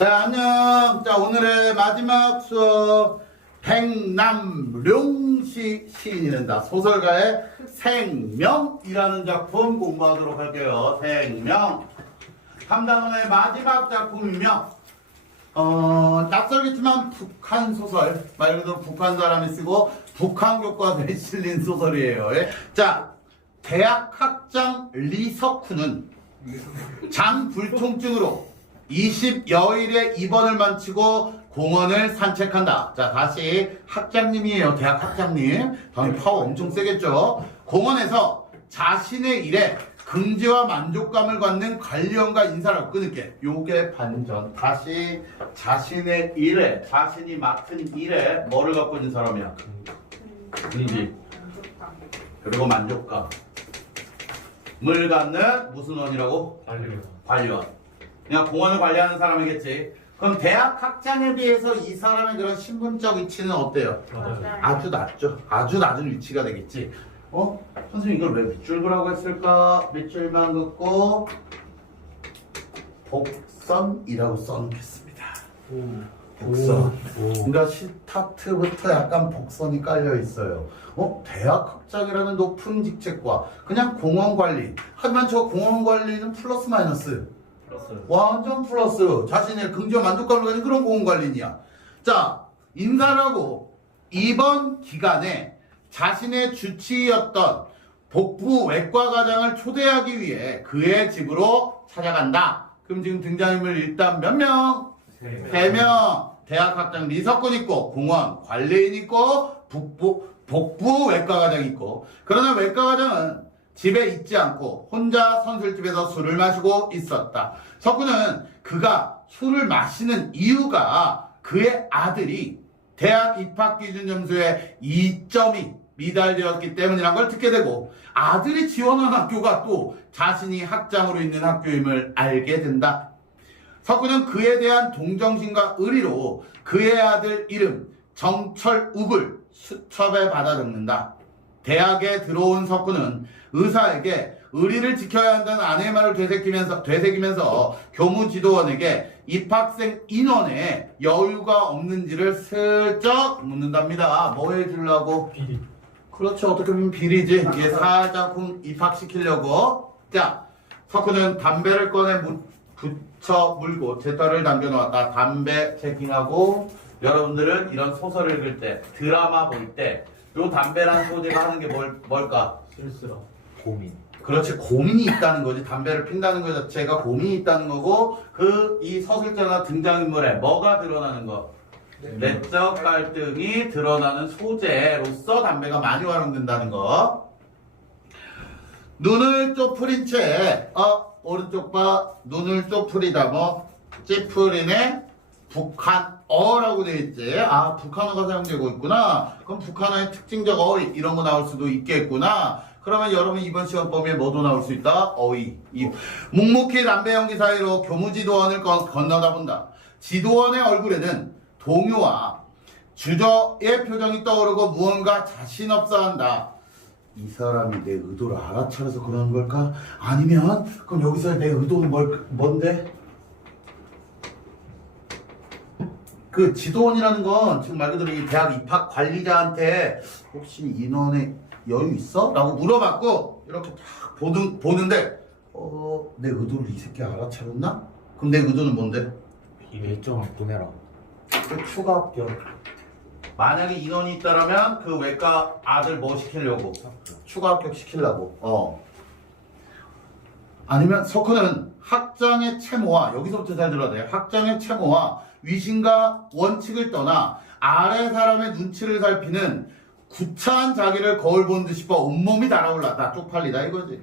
자, 안녕. 자, 오늘의 마지막 수업 백남룡시 시인이 된다. 소설가의 생명이라는 작품 공부하도록 할게요. 생명. 3단원의 마지막 작품이며 낯설겠지만 북한 소설, 말 그대로 북한 사람이 쓰고 북한 교과서에 실린 소설이에요. 예? 자, 대학 학장 리석훈은 장불통증으로 20여일의 입원을 마치고 공원을 산책한다. 자, 다시 학장님이에요. 대학 학장님. 당연히 파워 엄청 세겠죠. 공원에서 자신의 일에 긍지와 만족감을 갖는 관리원과 인사를 끊을게. 요게 반전. 다시 자신의 일에, 자신이 맡은 일에 뭐를 갖고 있는 사람이야? 긍지. 그리고 만족감을 갖는 무슨 원이라고? 관리원. 그냥 공원을 관리하는 사람이겠지. 그럼 대학 학장에 비해서 이 사람의 그런 신분적 위치는 어때요? 아주 낮죠. 아주 낮은 위치가 되겠지. 선생님 이걸 왜 밑줄 그라고 했을까? 밑줄만 긋고 복선이라고 써놓겠습니다. 복선. 그러니까 스타트부터 약간 복선이 깔려 있어요. 대학 학장이라는 높은 직책과 그냥 공원 관리. 하지만 저 공원 관리는 플러스 마이너스. 완전 플러스. 자신의 긍지와 만족감을 가진 그런 공원관리냐. 자, 인사를 하고 이번 기간에 자신의 주치의였던 복부 외과과장을 초대하기 위해 그의 집으로 찾아간다. 그럼 지금 등장인물 일단 몇 명? 3명. 대학학장 리석훈 있고 공원 관리인 있고 복부 외과과장 있고. 그러나 외과과장은 집에 있지 않고 혼자 선술집에서 술을 마시고 있었다. 석훈은 그가 술을 마시는 이유가 그의 아들이 대학 입학기준점수에 2점이 미달되었기 때문이란 걸 듣게 되고 아들이 지원한 학교가 또 자신이 학장으로 있는 학교임을 알게 된다. 석훈은 그에 대한 동정심과 의리로 그의 아들 이름 정철욱을 수첩에 받아 적는다. 대학에 들어온 석훈은 의사에게 의리를 지켜야 한다는 아내의 말을 되새기면서 교무지도원에게 입학생 인원에 여유가 없는지를 슬쩍 묻는답니다. 뭐 해주려고? 비리. 그렇죠. 어떻게 보면 비리지. 이게 살짝 입학시키려고. 자, 석훈은 담배를 꺼내 붙여 물고 제떨을 남겨놓았다. 담배 체킹하고. 여러분들은 이런 소설을 읽을 때, 드라마 볼 때 요 담배란 소재가 하는 게 뭘까? 쓸쓸함. 고민. 그렇지. 고민이 있다는 거지. 담배를 핀다는 것 자체가 고민이 있다는 거고 이 서술자나 등장인물에 뭐가 드러나는 거? 내적 갈등이 드러나는 소재로서 담배가 많이 활용된다는 거. 눈을 쪼푸린 채 오른쪽 봐. 눈을 쪼푸리다 찌푸리네 북한어라고 되어 있지. 북한어가 사용되고 있구나. 그럼 북한어의 특징적 어휘 이런 거 나올 수도 있겠구나. 그러면 여러분 이번 시험 범위에 뭐도 나올 수 있다? 어휘. 묵묵히 담배 연기 사이로 교무지도원을 건너다 본다. 지도원의 얼굴에는 동요와 주저의 표정이 떠오르고 무언가 자신 없어 한다. 이 사람이 내 의도를 알아차려서 그러는 걸까? 아니면 그럼 여기서 내 의도는 뭔데? 그 지도원이라는 건 지금 말 그대로 이 대학 입학 관리자한테 혹시 인원에 여유 있어? 라고 물어봤고 이렇게 딱 보는데 내 의도를 이 새끼 알아차렸나? 그럼 내 의도는 뭔데? 일정을 보내라. 그 추가 합격. 만약에 인원이 있다라면 그 외과 아들 뭐 시키려고? 추가 합격 시키려고. 아니면 석훈은 학장의 채모와 여기서부터 잘 들어야 돼. 학장의 채모와 위신과 원칙을 떠나 아래 사람의 눈치를 살피는 구차한 자기를 거울 본 듯 싶어 온몸이 달아올랐다. 쪽팔리다 이거지.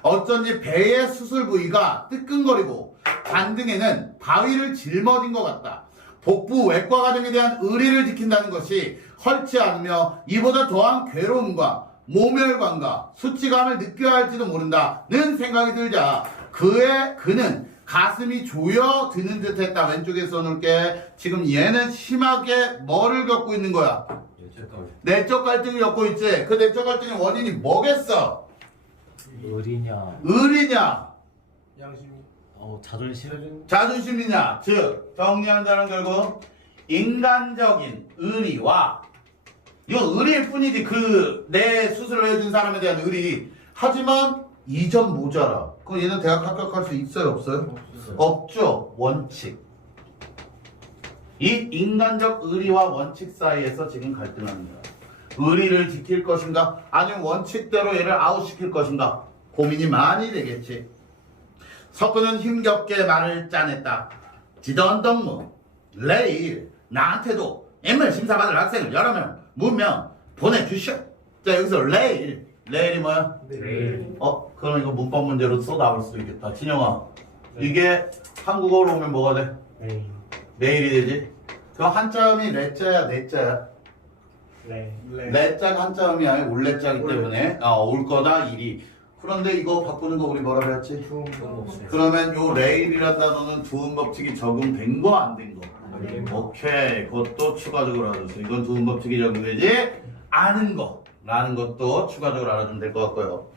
어쩐지 배의 수술 부위가 뜨끈거리고 잔등에는 바위를 짊어진 것 같다. 복부 외과 과정에 대한 의리를 지킨다는 것이 헐지 않으며 이보다 더한 괴로움과 모멸감과 수치감을 느껴야 할지도 모른다는 생각이 들자 그는 가슴이 조여드는 듯 했다. 왼쪽에 써놓을게. 지금 얘는 심하게 뭐를 겪고 있는 거야? 내적 갈등을 겪고 있지. 그 내적 갈등의 원인이 뭐겠어? 의리냐 의리냐? 양심이. 자존심. 자존심이냐? 즉 정리한다는 결국 인간적인 의리와 이건 의리일 뿐이지 내 수술을 해준 사람에 대한 의리. 하지만 이 점 모자라. 그럼 얘는 대학 합격할 수 있어요 없어요? 없죠. 원칙. 이 인간적 의리와 원칙 사이에서 지금 갈등합니다. 의리를 지킬 것인가 아니면 원칙대로 얘를 아웃시킬 것인가 고민이 많이 되겠지. 석구는 힘겹게 말을 짜냈다. 지던덕무 내일 나한테도 인물 심사받을 학생을 여러 명 문명 보내주시오. 자 여기서 레일이 뭐야? 네. 그럼 이거 문법 문제로 써 나올 수도 있겠다. 진영아 이게 한국어로 오면 뭐가 돼? 네. 내일이 되지? 그 한자음이 레자야 내자야? 네. 레자가 한자음이 아니라 올레자기 때문에 올 거다 일이. 그런데 이거 바꾸는 거 우리 뭐라 그랬지? 그러면 요 레일이란 단어는 두음 법칙이 적용된 거 안 된 거? 네. 오케이 그것도 추가적으로 알아줬어. 이건 두음 법칙이 적용되지 않은 거 라는 것도 추가적으로 알아주면 될 것 같고요.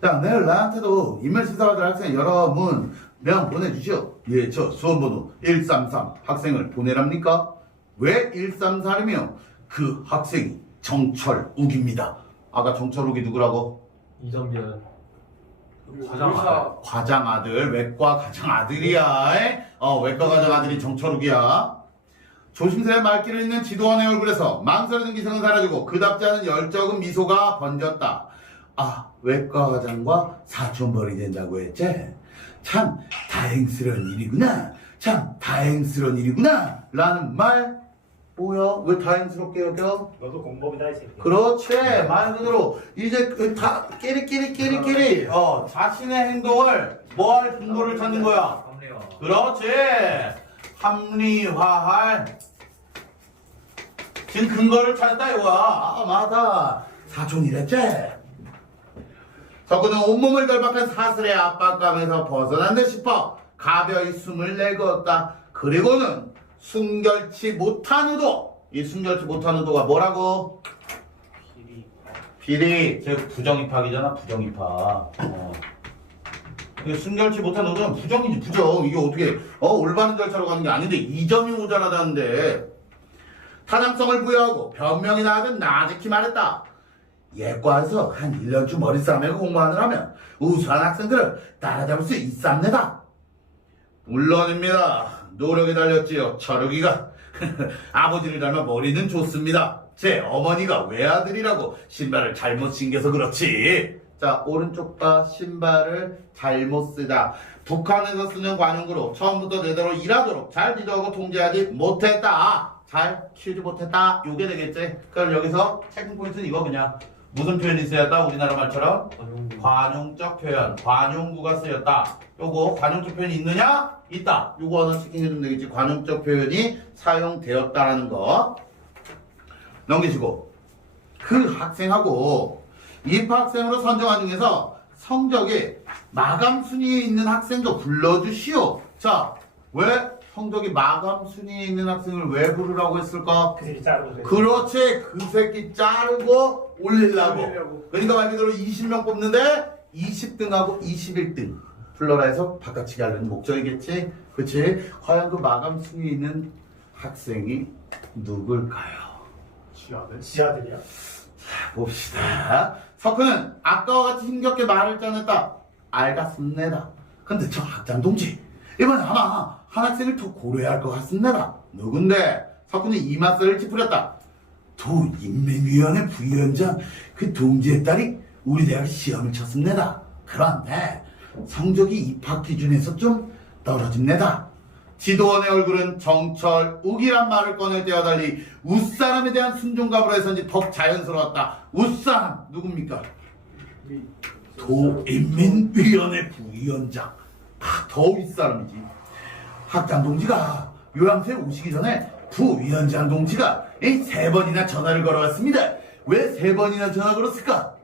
자 내일 나한테도 인물심사받을 학생 여러 명 보내주시오. 예, 저 수험번호 133 학생을 보내랍니까? 왜 134이며 그 학생이 정철욱입니다. 아까 정철욱이 누구라고? 이정빈. 과장 아들, 외과 가장 아들이야. 외과 가장 아들이 정철욱이야. 조심스레 말귀를 잇는 지도원의 얼굴에서 망설이는 기색은 사라지고 그답지 않은 열적은 미소가 번졌다. 외과 과장과 사촌벌이 된다고 했지? 참 다행스러운 일이구나. 라는 말. 뭐야? 왜 다행스럽게 여겨? 너도 공범이다 이 새끼. 그렇지. 말 그대로 이제 다 끼리 자신의 행동을 뭐 할 근거를 찾는 거야. 그렇지. 합리화할 지금 근거를 찾았다 이거야. 맞아. 사촌이랬지. 석구는 온몸을 결박한 사슬의 압박감에서 벗어난 듯 싶어 가벼이 숨을 내쉬었다. 그리고는 순결치 못한 의도. 이 순결치 못한 의도가 뭐라고? 비리. 즉 부정입학이잖아. 부정입학. 이게 순결치 못한 의도는 부정이지 부정. 이게 어떻게 올바른 절차로 가는 게 아닌데 이 점이 모자라다는데. 타당성을 부여하고 변명이나 하든 나직히 말했다. 예과에서 한 1년쯤 머리싸매고 공부하느라면 우수한 학생들을 따라잡을 수 있습니다. 물론입니다. 노력이 달렸지요. 철욱이가. 아버지를 닮아 머리는 좋습니다. 제 어머니가 외아들이라고 신발을 잘못 신겨서 그렇지. 자 오른쪽 봐. 신발을 잘못 쓰다. 북한에서 쓰는 관용구로 처음부터 제대로 일하도록 잘 지도하고 통제하지 못했다. 잘 키우지 못했다. 요게 되겠지. 그럼 여기서 체킹 포인트는 이거 그냥 무슨 표현이 쓰였다? 우리나라 말처럼 관용적 표현, 관용구가 쓰였다. 요거 관용적 표현이 있느냐? 있다. 요거 하나 체킹해주면 되겠지. 관용적 표현이 사용되었다라는 거 넘기시고 그 학생하고 입학생으로 선정한 중에서 성적이 마감 순위에 있는 학생도 불러주시오. 자, 왜 성적이 마감 순위에 있는 학생을 왜 부르라고 했을까? 그 새끼 자르고. 그렇지. 그 새끼 자르고 올리려고. 그러니까 말 그대로 20명 뽑는데 20등하고 21등 불러라 해서 바꿔치기 하려는 목적이겠지. 그치? 과연 그 마감 순위에 있는 학생이 누굴까요? 지아들이야. 봅시다. 석훈은 아까와 같이 힘겹게 말을 짜냈다. 알겠습니다. 근데 저 학장 동지 이번에 아마 한 학생을 더 고려해야 할 것 같습니다. 누군데? 석훈이 이마살을 찌푸렸다. 도인민위원회 부위원장 그 동지의 딸이 우리 대학 시험을 쳤습니다. 그런데 성적이 입학 기준에서 좀 떨어집니다. 지도원의 얼굴은 정철욱이란 말을 꺼낼 때와 달리 웃사람에 대한 순종감으로 해서인지 더욱 자연스러웠다. 웃사람 누굽니까? 도인민위원회 부위원장. 더 윗사람이지. 학장 동지가 요양소에 오시기 전에 부위원장 동지가 3번이나 전화를 걸어왔습니다. 왜 3번이나 전화 걸었을까?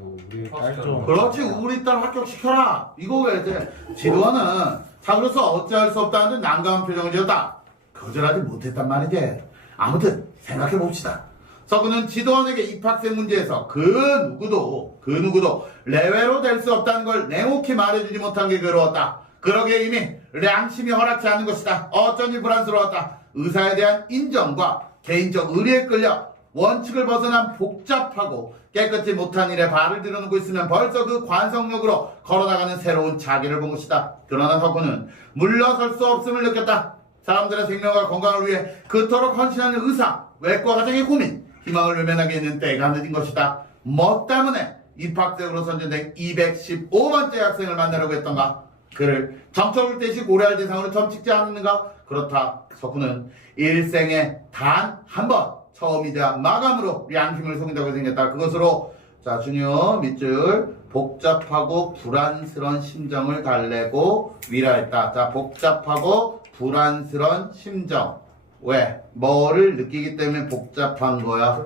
우리 딸 좀. 그렇지. 우리 딸 합격시켜라. 이거 왜 돼? 지도원은 사그로서 어찌할 수 없다는 난감한 표정을 지었다. 거절하지 못했단 말이지. 아무튼 생각해봅시다. 서구는 지도원에게 입학생 문제에서 그 누구도 레외로 될 수 없다는 걸 냉혹히 말해주지 못한 게 괴로웠다. 그러기에 이미 양심이 허락지 않는 것이다. 어쩐지 불안스러웠다. 의사에 대한 인정과 개인적 의리에 끌려 원칙을 벗어난 복잡하고 깨끗이 못한 일에 발을 들여놓고 있으면 벌써 그 관성력으로 걸어나가는 새로운 자기를 본 것이다. 그러나 덕후는 물러설 수 없음을 느꼈다. 사람들의 생명과 건강을 위해 그토록 헌신하는 의사, 외과 가정의 고민, 희망을 외면하게 있는 때가 늦은 것이다. 뭐 때문에 입학생으로 선정된 215번째 학생을 만나려고 했던가? 그를 정적을 떼시 고려할 대상으로 점찍지 않았는가? 그렇다. 석훈은 일생에 단 한 번 처음이자 마감으로 양심을 속인다고 생겼다. 그것으로 자 중요 밑줄 복잡하고 불안스러운 심정을 달래고 위로했다. 자 복잡하고 불안스러운 심정. 왜? 뭐를 느끼기 때문에 복잡한 거야?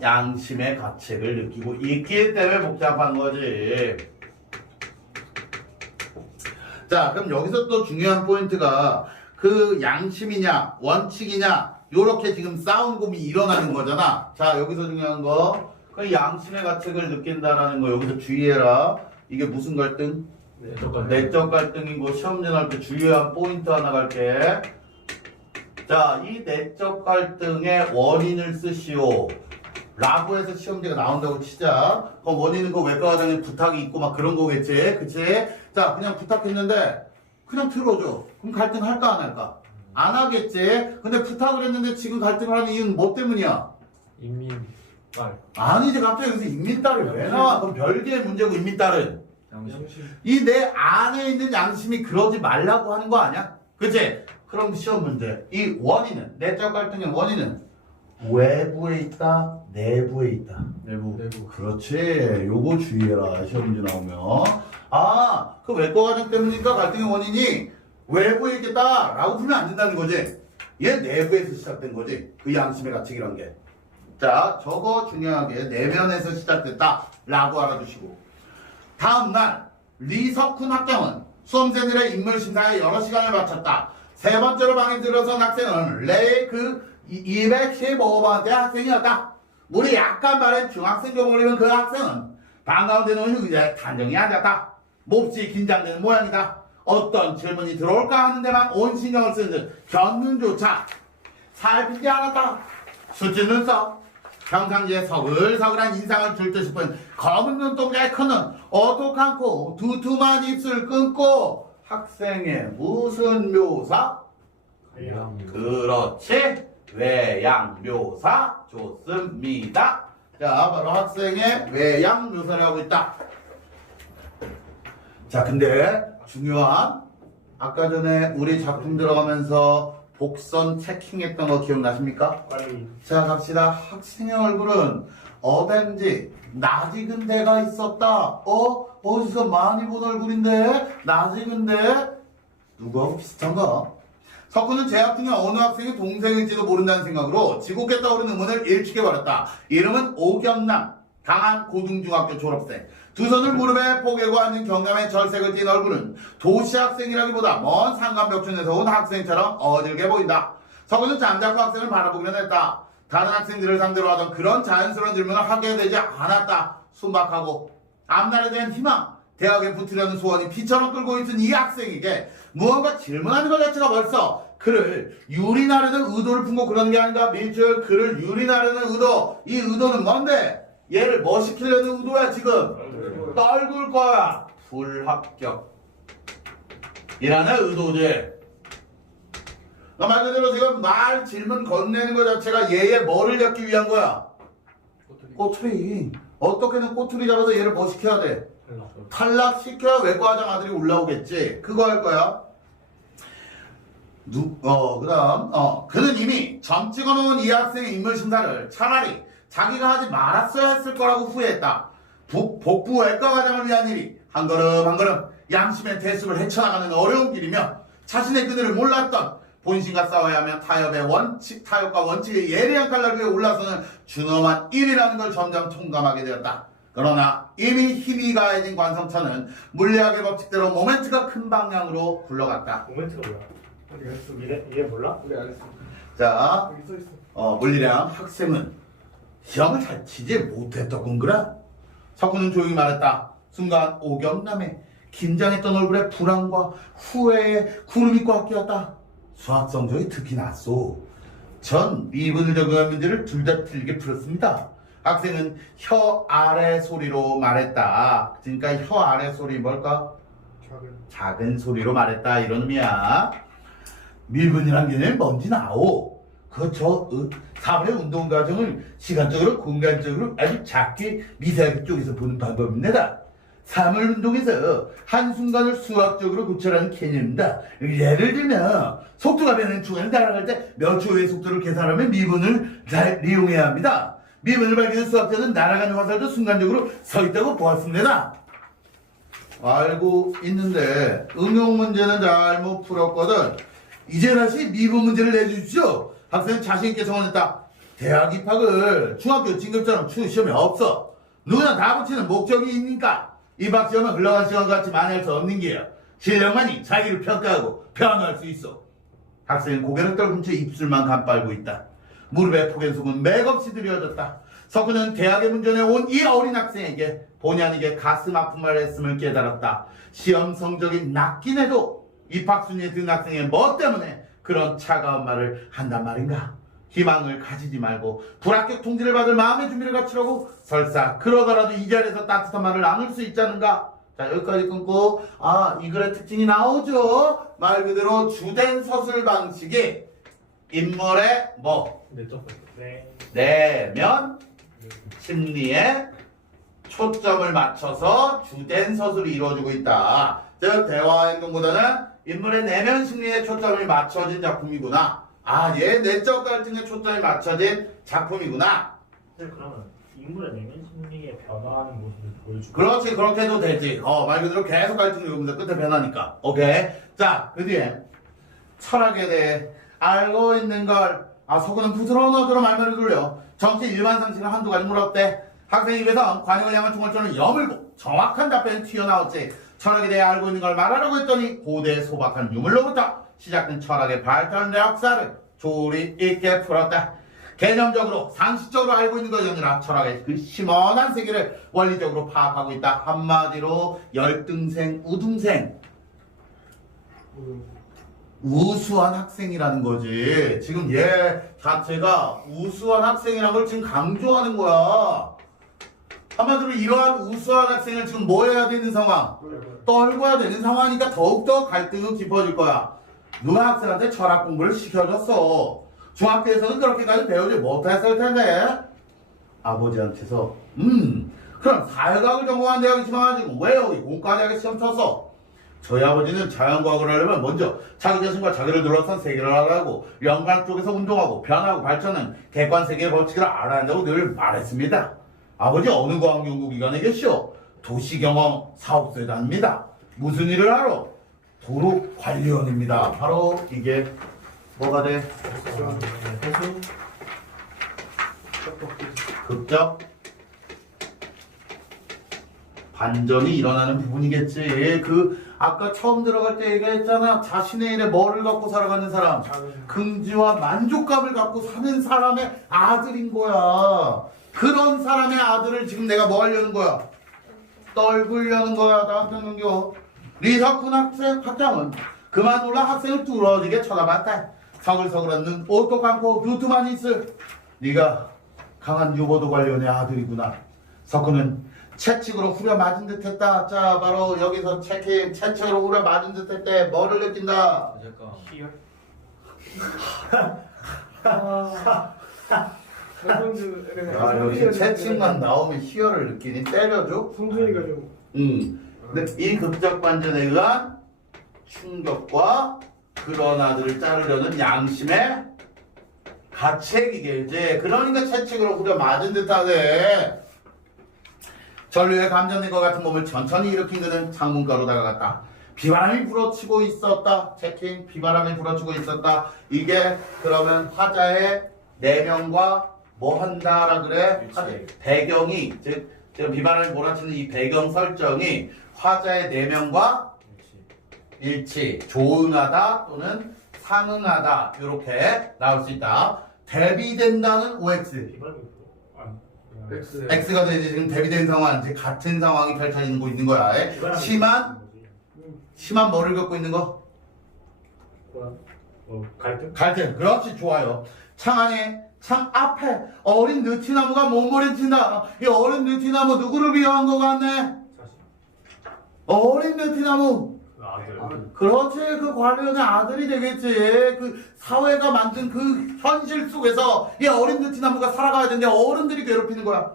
양심의 가책을 느끼고 있기 때문에 복잡한 거지. 자, 그럼 여기서 또 중요한 포인트가 그 양심이냐 원칙이냐 요렇게 지금 싸움곰이 일어나는 거잖아. 자, 여기서 중요한 거 그 양심의 가책을 느낀다라는 거 여기서 주의해라. 이게 무슨 갈등? 내적 갈등이고 시험 전할 때 주요한 포인트 하나 갈게. 자, 이 내적 갈등의 원인을 쓰시오 라고 해서 시험지가 나온다고 치자. 그럼 원인은 그 외과 과정에 부탁이 있고 막 그런 거겠지, 그치? 자, 그냥 부탁했는데 그냥 들어줘. 그럼 갈등할까 안 할까? 안 하겠지. 근데 부탁을 했는데 지금 갈등을 하는 이유는 뭐 때문이야? 인민딸. 아니지. 갑자기 여기서 인민딸을 왜 나와? 그럼 별개의 문제고 인민딸은 양심. 이 내 안에 있는 양심이 그러지 말라고 하는 거 아니야? 그치? 그럼 시험 문제. 이 원인은, 내적 갈등의 원인은 외부에 있다, 내부에 있다. 내부. 그렇지. 요거 주의해라. 시험 문제 나오면. 아, 그 외과 과정 때문이니까 갈등의 원인이 외부에 있겠다 라고 풀면 안 된다는 거지. 얘 내부에서 시작된 거지. 그 양심의 가책이란 게. 자, 저거 중요하게 내면에서 시작됐다 라고 알아두시고. 다음날 리석훈 학장은 수험생들의 인물심사에 여러 시간을 바쳤다. 세 번째로 방에 들어선 학생은 레이 그 215번째 학생이었다. 우리 약간 바른 중학생 교복을 입은 그 학생은 방 가운데 놓인 의자에 단정히 앉았다. 몹시 긴장되는 모양이다. 어떤 질문이 들어올까 하는 데만 온 신경을 쓰는 듯 견눈조차 살피지 않았다. 수치 눈썹, 평상시에 서글서글한 인상을 줄 듯 싶은 검은 눈동자에 큰 눈, 어둑한 코, 두툼한 입술 끊고 학생의 무슨 묘사? 그렇지. 외양 묘사 좋습니다. 자, 바로 학생의 외양 묘사를 하고 있다. 자, 근데 중요한 아까 전에 우리 작품 들어가면서 복선 체킹했던 거 기억나십니까? 빨리. 자, 갑시다. 학생의 얼굴은 어딘지 낯익은 데가 있었다. 어디서 많이 본 얼굴인데 낯익은데 누구하고 비슷한가? 석훈은 재학 중에 어느 학생이 동생일지도 모른다는 생각으로 지곡에 떠오르는 의문을 일축해 버렸다. 이름은 오경남, 강한 고등중학교 졸업생. 두 손을 무릎에 포개고 앉은 경감의 절색을 띤 얼굴은 도시 학생이라기보다 먼 상간벽촌에서 온 학생처럼 어질게 보인다. 석훈은 잠자코 학생을 바라보기만 했다. 다른 학생들을 상대로 하던 그런 자연스러운 질문을 하게 되지 않았다. 순박하고 앞날에 대한 희망, 대학에 붙으려는 소원이 비처럼 끌고 있은 이 학생에게 무언가 질문하는 것 자체가 벌써 그를 유린하려는 의도를 품고 그러는 게 아닌가. 밀줄 그를 유린하려는 의도. 이 의도는 뭔데? 얘를 뭐 시키려는 의도야 지금? 떨굴 거야. 불합격 이라는 의도지. 말 그대로 지금 말 질문 건네는 것 자체가 얘의 뭐를 잡기 위한 거야? 꼬투리. 어떻게든 꼬투리 잡아서 얘를 뭐 시켜야 돼? 탈락시켜야 외과장 아들이 올라오겠지. 그거 할 거야. 그는 이미 점 찍어놓은 이 학생의 인물심사를 차라리 자기가 하지 말았어야 했을 거라고 후회했다. 복부 외과과장을 위한 일이 한 걸음 한 걸음 양심의 대숲을 헤쳐나가는 어려운 길이며 자신의 그늘을 몰랐던 본심과 싸워야 하며 타협과 원칙의 예리한 칼날 위에 올라서는 준엄한 일이라는 걸 점점 통감하게 되었다. 그러나 이미 힘이 가해진 관성차는 물리학의 법칙대로 모멘트가 큰 방향으로 굴러갔다. 모멘트가 뭐야? 어디 갔어? 얘 몰라? 우리 안 했어. 자, 여기 써 있어. 물리량 학생은 시험을 잘 치지 못했더군 그라. 석훈은 조용히 말했다. 순간 오경남의 긴장했던 얼굴에 불안과 후회의 구름이 꽉 끼었다. 수학 성적이 특히 낮소. 전 미분을 적용한 문제를 둘 다 틀리게 풀었습니다. 학생은 혀 아래 소리로 말했다. 그러니까 혀 아래 소리 뭘까? 작은 소리로 말했다 이런 의미야. 미분이란 개념이 뭔지 나오. 그저 4분의 운동 과정을 시간적으로 공간적으로 아주 작게 미세하게 쪼개서 보는 방법입니다. 3을 운동에서 한순간을 수학적으로 고찰하는 개념입니다. 예를 들면 속도가 변하는 중간을 날아갈 때 몇 초의 속도를 계산하면 미분을 잘 이용해야 합니다. 미분을 발견한 수학자는 날아가는 화살도 순간적으로 서 있다고 보았습니다. 알고 있는데 응용 문제는 잘 못 풀었거든. 이제 다시 미분 문제를 내주십시오. 학생은 자신있게 정언했다. 대학 입학을 중학교 진급처럼 추후 시험이 없어. 누구나 다 붙이는 목적이 있으니까 입학 시험은 흘러간 시간과 같이 많이 할 수 없는 게요. 실력만이 자기를 평가하고 변화할 수 있어. 학생은 고개를 떨군 채 입술만 감빨고 있다. 무릎에 포개속은 맥없이 들여졌다. 석훈은 대학에 문전에 온 이 어린 학생에게 본의 아니게 가슴 아픈 말을 했음을 깨달았다. 시험 성적이 낮긴 해도 입학 순위에 든 학생의 뭐 때문에 그런 차가운 말을 한단 말인가. 희망을 가지지 말고 불합격 통지를 받을 마음의 준비를 갖추라고. 설사 그러더라도 이 자리에서 따뜻한 말을 나눌 수 있지 않은가. 자, 여기까지 끊고 이 글의 특징이 나오죠. 말 그대로 주된 서술 방식이 인물의 뭐 내면 심리에 초점을 맞춰서 주된 서술이 이루어지고 있다. 즉 대화 행동보다는 인물의 내면 심리에 초점을 맞춰진 작품이구나. 얘 내적 갈등에 초점이 맞춰진 작품이구나. 그러면 인물의 내면 심리에 변화하는 모습을 보여주고. 그렇지, 그렇게 해도 되지. 말 그대로 계속 갈등을 겪으면서 끝에 변하니까. 오케이. 자, 그 뒤에 철학에 대해 알고 있는 걸 석훈은 부드러운 어조로 말문을 돌려 정치 일반 상식을 한두 가지 물었대. 학생 입에서 관용을 향한 총알처럼 여물고 정확한 답변이 튀어나왔지. 철학에 대해 알고 있는 걸 말하려고 했더니 고대 소박한 유물로부터 시작된 철학의 발전 역사를 조리 있게 풀었다. 개념적으로 상식적으로 알고 있는 것이 아니라 철학의 그 심원한 세계를 원리적으로 파악하고 있다. 한마디로 열등생, 우등생, 우수한 학생이라는 거지. 지금 얘 자체가 우수한 학생이라는 걸 지금 강조하는 거야. 한마디로 이러한 우수한 학생을 지금 뭐 해야 되는 상황? 떨궈야 되는 상황이니까 더욱더 갈등은 깊어질 거야. 누가 학생한테 철학 공부를 시켜줬어. 중학교에서는 그렇게까지 배우지 못했을 텐데. 아버지한테서 그럼 사회과학을 전공한 대학에 지망하지고 왜 여기 공과대학에 시험 쳤어? 저희 아버지는 자연과학을 하려면 먼저 자기 자신과 자기를 둘러싼 세계를 알아가고 연관 쪽에서 운동하고 변화하고 발전은 객관세계의 법칙을 알아야 한다고 늘 말했습니다. 아버지 어느 과학연구기관에 계시오? 도시경험 사업소에 다닙니다. 무슨 일을 하러? 도로관리원입니다. 바로 이게 뭐가 돼? 극적 반전이 일어나는 부분이겠지. 아까 처음 들어갈 때 얘기했잖아. 자신의 일에 뭐를 갖고 살아가는 사람, 긍지와 만족감을 갖고 사는 사람의 아들인 거야. 그런 사람의 아들을 지금 내가 뭐 하려는 거야? 떨구려는 거야. 나한테 넘겨. 리석훈 학장은 그만 놀라 학생을 뚫어지게 쳐다봤다. 서글서글한 눈, 옷도 감고 두툼한 입술. 네가 강한 유보도 관련의 아들이구나. 석훈은 채찍으로 후려 맞은 듯 했다. 자, 바로 여기서 채찍으로 후려 맞은 듯 했대. 뭐를 느낀다? 희열? 여기 채찍만 나오면 희열을 느끼니 때려줘? 성준이가 좀. 근데 이 극적 반전에 의한 충격과 그런 아들을 자르려는 양심의 가책이겠지. 그러니까 채찍으로 후려 맞은 듯하대. 전류에 감전된 것 같은 몸을 천천히 일으킨 그는 창문가로 다가갔다. 비바람이 불어치고 있었다. 채팅 비바람이 불어치고 있었다. 이게 그러면 화자의 내면과 뭐 한다라 그래? 배경이 즉 비바람이 몰아치는 이 배경 설정이 화자의 내면과 일치, 조응하다 또는 상응하다 이렇게 나올 수 있다. 대비된다는 OX. 비바람이 X가 되지 지금 대비된 상황, 이제 같은 상황이 펼쳐지고 있는 거야. 심한 뭐를 겪고 있는 거? 갈등? 갈등. 그렇지, 좋아요. 창 안에, 창 앞에 어린 느티나무가 몸부림친다. 이 어린 느티나무 누구를 비유한 거 같네? 사실 어린 느티나무. 그 아들. 그렇지, 그 관련의 아들이 되겠지. 그 사회가 만든 그 현실 속에서 이 어린 느티나무가 살아가야 되는데 어른들이 괴롭히는 거야.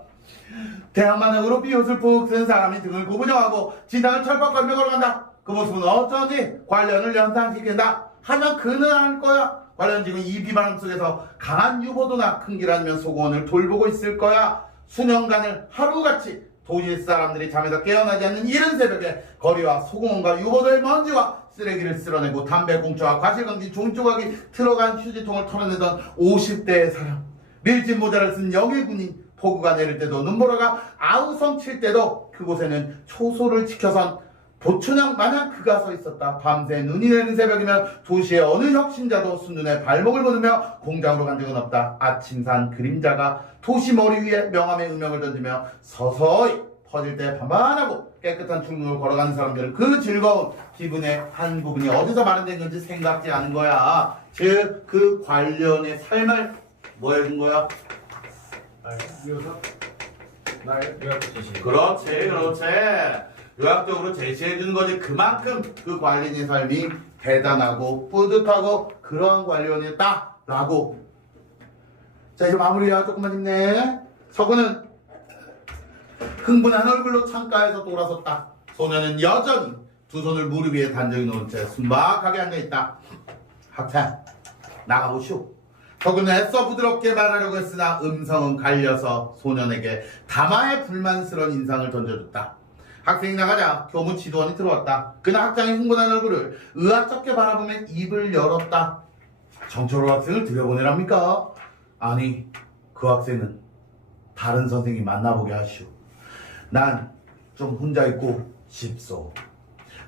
대한만행으로 비옷을 푹 쓴 사람이 등을 구부정하고 진당을 철퍽 걸며 걸어간다. 그 모습은 어쩐지 관련을 연상시킨다. 하지만 그는 알 거야. 관련 지금 이 비바람 속에서 강한 유보도나 큰 길 아니면 소고원을 돌보고 있을 거야. 수년간을 하루같이 도시 사람들이 잠에서 깨어나지 않는 이른 새벽에 거리와 소공원과 유보도의 먼지와 쓰레기를 쓸어내고 담배 공초와 과실강지 종조각이 들어간 휴지통을 털어내던 50대의 사람, 밀짚 모자를 쓴 영일 군인, 폭우가 내릴 때도 눈보라가 아우성 칠 때도 그곳에는 초소를 지켜선 보초냥 마냥 그가 서 있었다. 밤새 눈이 내리는 새벽이면 도시의 어느 혁신자도 순눈에 발목을 거두며 공장으로 간 적은 없다. 아침산 그림자가 도시 머리 위에 명함의 음영을 던지며 서서히 퍼질 때 반반하고 깨끗한 출근을 걸어가는 사람들은 그 즐거운 기분의 한 부분이 어디서 마련된 건지 생각지 않은 거야. 즉 그 관련의 삶을 뭐 해준 거야? 그렇지. 요약적으로 제시해주는 거지. 그만큼 그 관련의 삶이 대단하고 뿌듯하고 그러한 관련이었다라고. 자, 이제 마무리야. 조금만 힘내. 서구는 흥분한 얼굴로 창가에서 돌아섰다. 소녀는 여전히 두 손을 무릎 위에 단정히 놓은 채 순박하게 앉아있다. 학생, 나가보시오. 서구는 애써 부드럽게 말하려고 했으나 음성은 갈려서 소년에게 다마의 불만스러운 인상을 던져줬다. 학생이 나가자 교무 지도원이 들어왔다. 그는 학장의 흥분한 얼굴을 의아쩍게 바라보며 입을 열었다. 정철호 학생을 들여보내랍니까? 아니, 그 학생은 다른 선생님 만나보게 하시오. 난 좀 혼자 있고 싶소.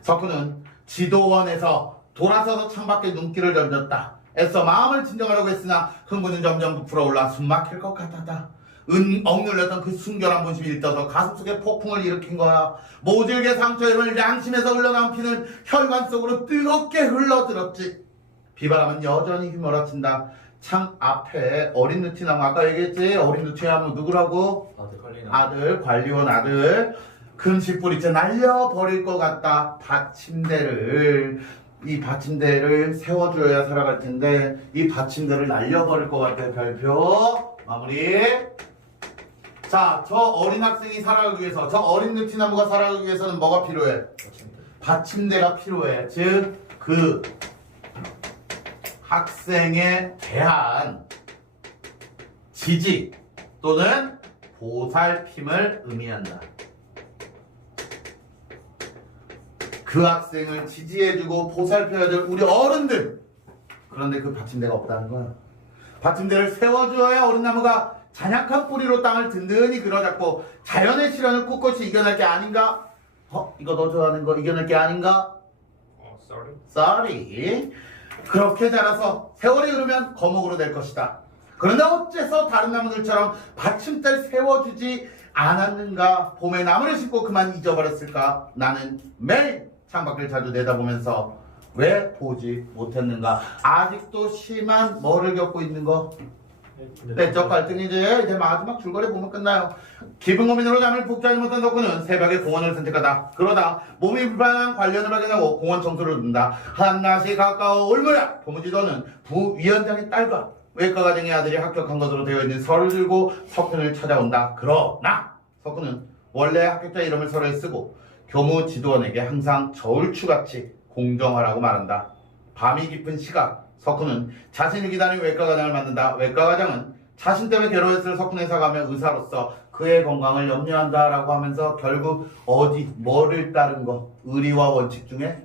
석훈은 지도원에서 돌아서서 창밖에 눈길을 던졌다. 애써 마음을 진정하려고 했으나 흥분은 점점 부풀어 올라 숨막힐 것 같았다. 억눌렸던 그 순결한 본심이 일떠서 가슴속에 폭풍을 일으킨 거야. 모질게 상처에 입은 양심에서 흘러나온 피는 혈관 속으로 뜨겁게 흘러들었지. 비바람은 여전히 휘몰아친다. 창 앞에 어린 느티나무, 아까 얘기했지? 어린 느티나무 누구라고? 아들, 관리원 아들. 금식뿌리째 날려버릴 것 같다. 이 받침대를 세워줘야 살아갈 텐데 이 받침대를 날려버릴 것 같아. 별표 마무리. 자, 저 어린 학생이 살아가기 위해서, 저 어린 느티나무가 살아가기 위해서는 뭐가 필요해? 받침대가 필요해. 즉 그 학생에 대한 지지 또는 보살핌을 의미한다. 그 학생을 지지해주고 보살펴야 될 우리 어른들. 그런데 그 받침대가 없다는 거야. 받침대를 세워줘야 어린 나무가 잔약한 뿌리로 땅을 든든히 그려잡고 자연의 시련을 꿋꿋이 이겨낼 게 아닌가? 이거 너 좋아하는 거 이겨낼 게 아닌가? Sorry. 그렇게 자라서 세월이 흐르면 거목으로 될 것이다. 그런데 어째서 다른 나무들처럼 받침대를 세워주지 않았는가? 봄에 나무를 심고 그만 잊어버렸을까? 나는 매일 창밖을 자주 내다보면서 왜 보지 못했는가? 아직도 심한 뭐를 겪고 있는 거? 내적 갈등이지. 이제 마지막 줄거리 보면 끝나요. 기분 고민으로 잠을 푹 자지 못한 덕후는 새벽에 공원을 선택하다. 그러다 몸이 불편한 관련을 발견하고 공원 청소를 둔다. 한낮이 가까워 올무야. 교무지도는 부위원장의 딸과 외과과정의 아들이 합격한 것으로 되어 있는 서를 들고 석훈을 찾아온다. 그러나 석훈은 원래 합격자 이름을 서로에 쓰고 교무지도원에게 항상 저울추같이 공정하라고 말한다. 밤이 깊은 시각 석훈은 자신을 기다리는 외과과장을 만난다. 외과과장은 자신 때문에 괴로웠을 석훈의 사과하며 의사로서 그의 건강을 염려한다라고 하면서 결국 뭐를 따른 거? 의리와 원칙 중에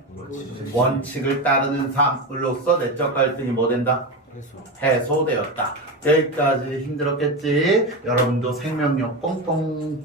원칙을 따르는 삶으로서 내적 갈등이 뭐 된다? 해소되었다. 여기까지 힘들었겠지? 여러분도 생명력 뻥뻥